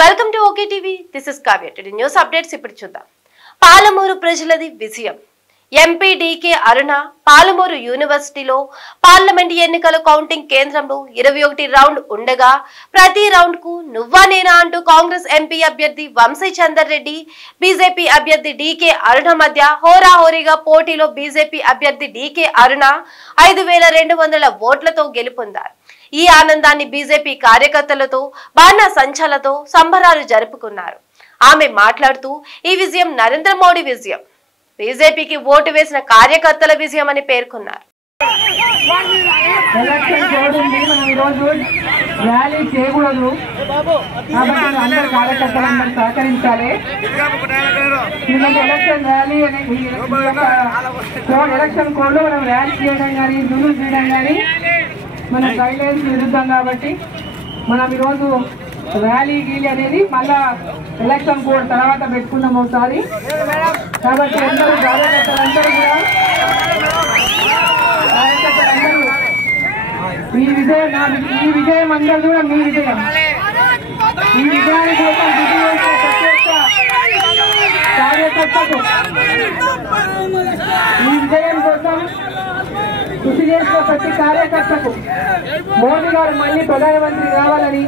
Welcome to okay TV. This is Kavya. Today news updates ఇప్పుడు చూద్దాం. పాలమూరు ప్రజలది విజయం. ఎంపీ డీకే అరుణ పాలమూరు యూనివర్సిటీలో పార్లమెంట్ ఎన్నికల కౌంటింగ్ కేంద్రంలో 21 రౌండ్ ఉండగా ప్రతి రౌండ్ కు నువ్వా నేనా అంటూ కాంగ్రెస్ ఎంపీ అభ్యర్థి వంశీ చందర్ రెడ్డి, బీజేపీ అభ్యర్థి డీకే అరుణ మధ్య హోరాహోరీగా పోటీలో బీజేపీ అభ్యర్థి డీకే అరుణ 5200 ఓట్లతో గెలుపొందారు. ఈ ఆనందాన్ని బీజేపీ కార్యకర్తలతో బాణా సంచాలతో సంబరాలు జరుపుకున్నారు. ఆమె మాట్లాడుతూ ఈ విజయం నరేంద్ర మోడీ విజయం, బీజేపీకి ఓటు వేసిన కార్యకర్తల విజయం అని పేర్కొన్నారు. ర్యాలీ చేయకూడదు కాబట్టి అందరు కార్యకర్తలందరూ సహకరించాలి. ఎలక్షన్ ర్యాలీ ఎలక్షన్ కోడ్ లో మనం ర్యాలీ చేయడం కానీ జులు చేయడం కానీ మనం గైడ్ లైన్స్ ఎదుగుతాం కాబట్టి మనం ఈరోజు ర్యాలీ గీలీ అనేది మళ్ళా ఎలక్షన్ కోడ్ తర్వాత పెట్టుకున్నాం ఒకసారి. కాబట్టి అందరూ కార్యకర్తలందరూ కూడా ఈ విజయం అందరూ కూడా మీ విజయం. ఈ విజయాన్ని కోసం కార్యకర్తకు ఈ విజయం కోసం కృషి చేసిన ప్రతి కార్యకర్తకు మోదీ గారు మళ్ళీ ప్రధానమంత్రి కావాలని,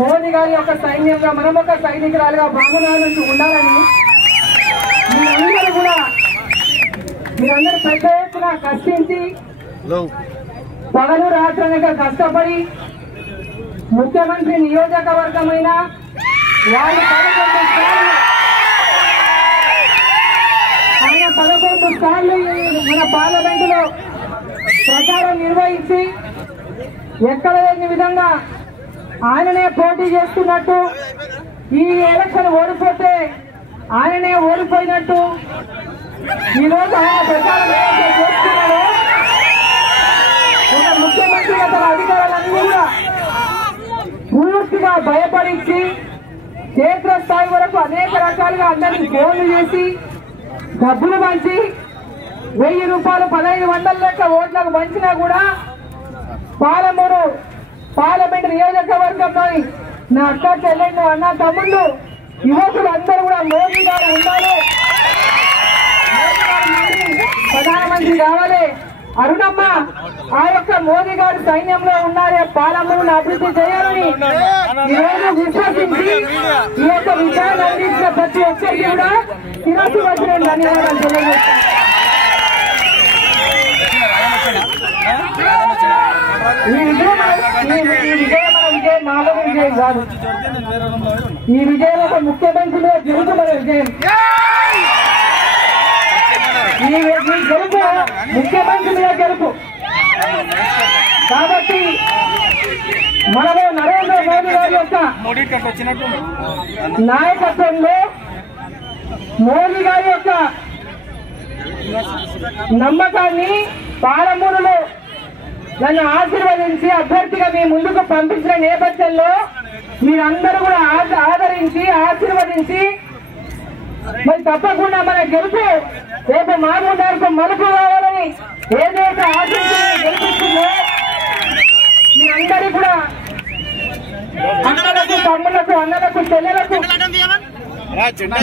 మోదీ గారి యొక్క సైన్యంగా మనం ఒక సైనికురాలుగా బాగుండాలని ఉండాలని మీరందరూ పెద్ద ఎత్తున కష్టించి పగలు రాత్రనగా కష్టపడి ముఖ్యమంత్రి నియోజకవర్గమైన వాళ్ళు 11 సార్లు మన పార్లమెంటులో ప్రచారం నిర్వహించి ఎక్కడ లేని విధంగా ఆయననే పోటీ చేస్తున్నట్టు, ఈ ఎలక్షన్ ఓడిపోతే ఆయననే ఓడిపోయినట్టు ఈరోజు ఆయన ప్రచారం చేస్తున్నాడు. ఒక ముఖ్యమంత్రిగా తన అధికారులన్నీ కూడా పూర్తిగా భయపడించి క్షేత్రస్థాయి వరకు అనేక రకాలుగా అందరినీ ఫోన్లు చేసి డబ్బులు పంచి 1000 రూపాయలు 1500 లెక్క ఓట్లకు పంచినా కూడా పాలమూరు పార్లమెంట్ నియోజకవర్గంలోని నా అక్క చెల్లెళ్ళు అన్న తమ్ముళ్ళు యువకులు అందరూ కూడా మోదీ గారు ఉండాలి, ప్రధానమంత్రి కావాలి, అరుణమ్మ ఆ యొక్క మోదీ గారు సైన్యంలో ఉన్నారు, పాలమూరును అభివృద్ధి చేయాలని ఈరోజు విశ్వసించి ఈ యొక్క విజయాన్ని అందించిన ప్రతి ఒక్కరికి కూడా శిరస్సు వచ్చి నేను ధన్యవాదాలు తెలియజేస్తాను. ఈ విజయం మన విజయం మామూలు విజయం కాదు. ఈ విజయం ఒక ముఖ్యమంత్రిలో జరుగుతున్న విజయం. ఈ గెలుపు ముఖ్యమంత్రి మీద గెలుపు కాబట్టి మనము నరేంద్ర మోదీ గారి యొక్క నాయకత్వంలో మోదీ గారి యొక్క నమ్మకాన్ని పాలమూరులో నన్ను ఆశీర్వదించి అభ్యర్థిగా మీ ముందుకు పంపించిన నేపథ్యంలో మీరందరూ కూడా ఆదరించి ఆశీర్వదించి మరి తప్పకుండా మన గెలుపు రేపు మామూలు మలుపు కావాలని ఏదైతే ఆశించి గెలిపిస్తుందో మీ అందరి కూడా అన్నలకు తమ్ములకు అన్నలకు చెల్లెలకు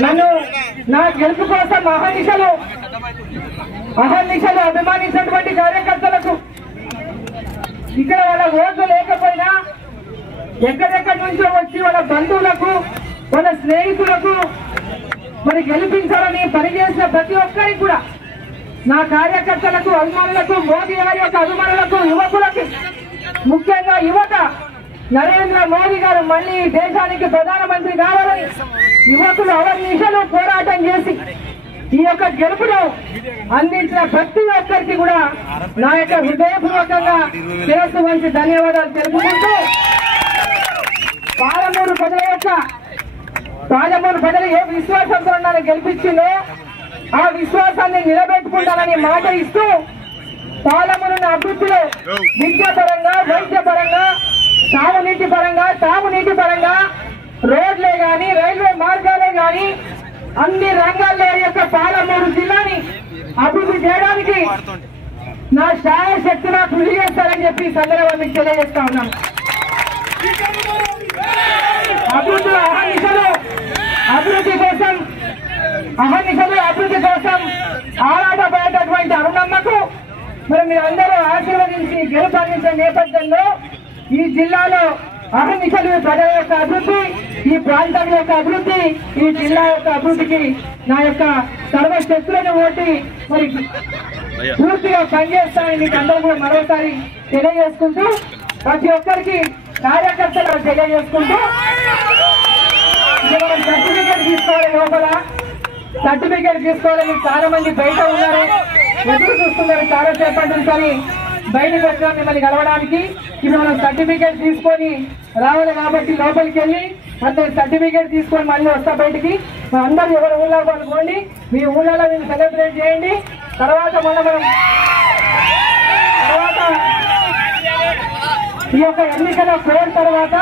నన్ను నా గెలుపు కోసం అహర్నిశలు అభిమానించినటువంటి కార్యకర్తలకు ఇక్కడ వాళ్ళ ఓట్లు లేకపోయినా ఎక్కడెక్కడి నుంచో వచ్చి వాళ్ళ బంధువులకు వాళ్ళ స్నేహితులకు మరి గెలిపించాలని పనిచేసిన ప్రతి ఒక్కరికి కూడా నా కార్యకర్తలకు అభిమానులకు మోదీ గారి యొక్క అభిమానులకు యువకులకి ముఖ్యంగా యువత నరేంద్ర మోదీ గారు మళ్ళీ దేశానికి ప్రధానమంత్రి కావాలని యువకులు అవర్నిశలు పోరాటం చేసి ఈ యొక్క గెలుపును అందించిన ప్రతి ఒక్కరికి కూడా నా యొక్క హృదయపూర్వకంగా శిరస్సు వంచి ధన్యవాదాలు తెలుపుకుంటూ పాలమూరు ప్రజలు ఏ విశ్వాసంతో నన్ను గెలిపించిందో ఆ విశ్వాసాన్ని నిలబెట్టుకుంటానని మాట ఇస్తూ పాలమూరుని అభివృద్ధిలో విద్యాపరంగా, వైద్యపరంగా, తాగునీటి పరంగా రోడ్లే గాని రైల్వే మార్గాలే గాని అన్ని రంగాల్లో యొక్క పాలమూరు జిల్లాని అభివృద్ధి చేయడానికి నా శాయశక్తిగా కృషి చేస్తారని చెప్పి సందర్భంగా మీకు తెలియజేస్తా ఉన్నాను. అభివృద్ధి అహర్నిశలు అభివృద్ధి కోసం ఆరాటపడేటటువంటి అరుణమ్మకు మరి మీరందరూ ఆశీర్వదించి గెలుపొందించే నేపథ్యంలో ఈ జిల్లాలో అహర్నిశలు ప్రజల యొక్క అభివృద్ధి, ఈ ప్రాంతం యొక్క అభివృద్ధి, ఈ జిల్లా యొక్క అభివృద్ధికి నా యొక్క సర్వశక్తులను ఓటి మరి పూర్తిగా పనిచేస్తానని మీకు అందరూ కూడా మరోసారి తెలియజేసుకుంటూ, ప్రతి ఒక్కరికి కార్యకర్తలు తెలియజేసుకుంటూ మనం సర్టిఫికేట్ తీసుకోవాలి. లోపల సర్టిఫికేట్ తీసుకోవాలని చాలా మంది బయట ఉన్నారు, ఎదురు చూస్తున్నారు చాలా సేపటి నుంచి బయటకు వచ్చాం మిమ్మల్ని కలవడానికి. ఇప్పుడు మనం సర్టిఫికేట్ తీసుకొని రావాలి కాబట్టి లోపలికి వెళ్ళి అందరు సర్టిఫికేట్ తీసుకొని మళ్ళీ వస్తా బయటికి. అందరూ ఎవరు ఊళ్ళో పాల్గొండి, మీ ఊళ్ళలో మీరు సెలబ్రేట్ చేయండి. తర్వాత మనం ఈ యొక్క ఎన్నికల కోడ్ తర్వాత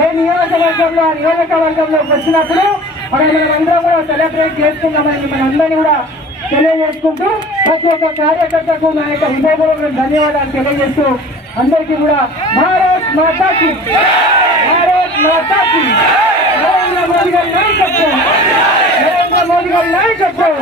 ఏ నియోజకవర్గంలో ఆ నియోజకవర్గంలోకి వచ్చినప్పుడు మనం అందరం కూడా సెలబ్రేట్ చేసుకుందామని మనందరినీ కూడా తెలియజేసుకుంటూ ప్రతి ఒక్క కార్యకర్తకు నా యొక్క హృదయపూర్వక ధన్యవాదాలు తెలియజేస్తూ అందరికీ కూడా భారత్ మాతాకి, భారత్ మాతాకి, నరేంద్ర మోదీ గారి నాయకత్వం, నరేంద్ర మోదీ గారి నాయకత్వం.